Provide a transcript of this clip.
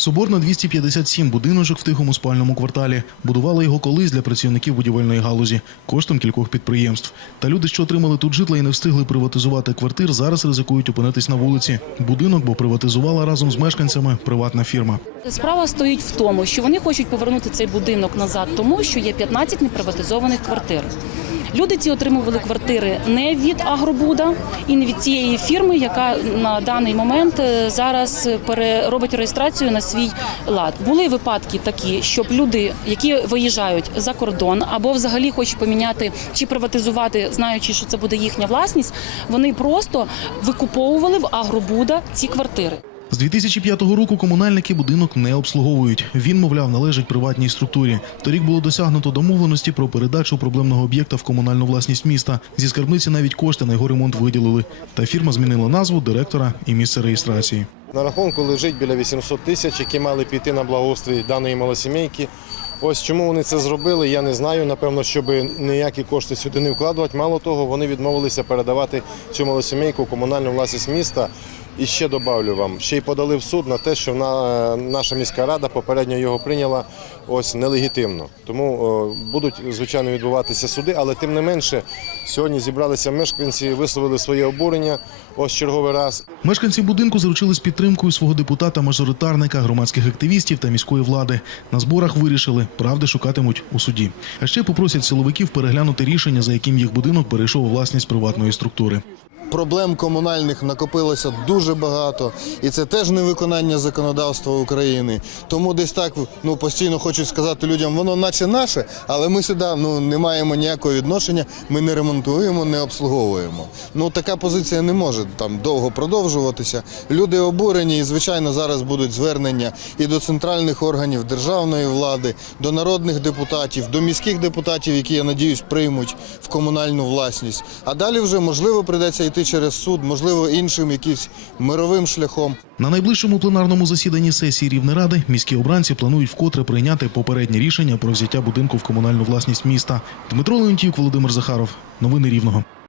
Соборна 257 будиночок в тихому спальному кварталі. Будували його колись для працівників будівельної галузі коштом кількох підприємств. Та люди, що отримали тут житла і не встигли приватизувати квартир, зараз ризикують опинитись на вулиці. Будинок, бо приватизувала разом з мешканцями приватна фірма. Справа стоїть в тому, що вони хочуть повернути цей будинок назад, тому що є 15 неприватизованих квартир. Люди ці отримували квартири не від Агробуда і не від цієї фірми, яка на даний момент е, зараз пере- робить реєстрацію на свій лад. Були випадки такі, щоб люди, які виїжджають за кордон або взагалі хочуть поміняти чи приватизувати, знаючи, що це буде їхня власність, вони просто викуповували в Агробуда ці квартири. З 2005 року комунальники будинок не обслуговують. Він, мовляв, належить приватній структурі. Торік було досягнуто домовленості про передачу проблемного об'єкта в комунальну власність міста. Зі скарбниці навіть кошти на його ремонт виділили. Та фірма змінила назву директора і місце реєстрації. На рахунку лежить біля 800 тисяч, які мали піти на благоустрій даної малосімейки. Ось чому вони це зробили, я не знаю. Напевно, щоб ніякі кошти сюди не вкладувати. Мало того, вони відмовилися передавати цю малосімейку в комунальну власність міста. І ще добавлю вам, ще й подали в суд на те, що на, наша міська рада попередньо його прийняла ось нелегітимно. Тому о, будуть звичайно відбуватися суди, але тим не менше, сьогодні зібралися мешканці, висловили своє обурення. Ось черговий раз. Мешканці будинку заручились підтримкою свого депутата-мажоритарника, громадських активістів та міської влади. На зборах вирішили, правди шукатимуть у суді. А ще попросять силовиків переглянути рішення, за яким їх будинок перейшов у власність приватної структури. Проблем комунальних накопилося дуже багато, і це теж невиконання законодавства України. Тому десь так ну постійно хочу сказати людям, воно наче наше, але ми сюди ну не маємо ніякого відношення. Ми не ремонтуємо, не обслуговуємо. Ну така позиція не може там довго продовжуватися. Люди обурені, і звичайно зараз будуть звернення і до центральних органів державної влади, до народних депутатів, до міських депутатів, які я надіюсь приймуть в комунальну власність. А далі вже можливо прийдеться йти через суд, можливо, іншим якимось мировим шляхом. На найближчому пленарному засіданні сесії Рівнеради міські обранці планують вкотре прийняти попереднє рішення про взяття будинку в комунальну власність міста. Дмитро Леонтьюк, Володимир Захаров. Новини Рівного.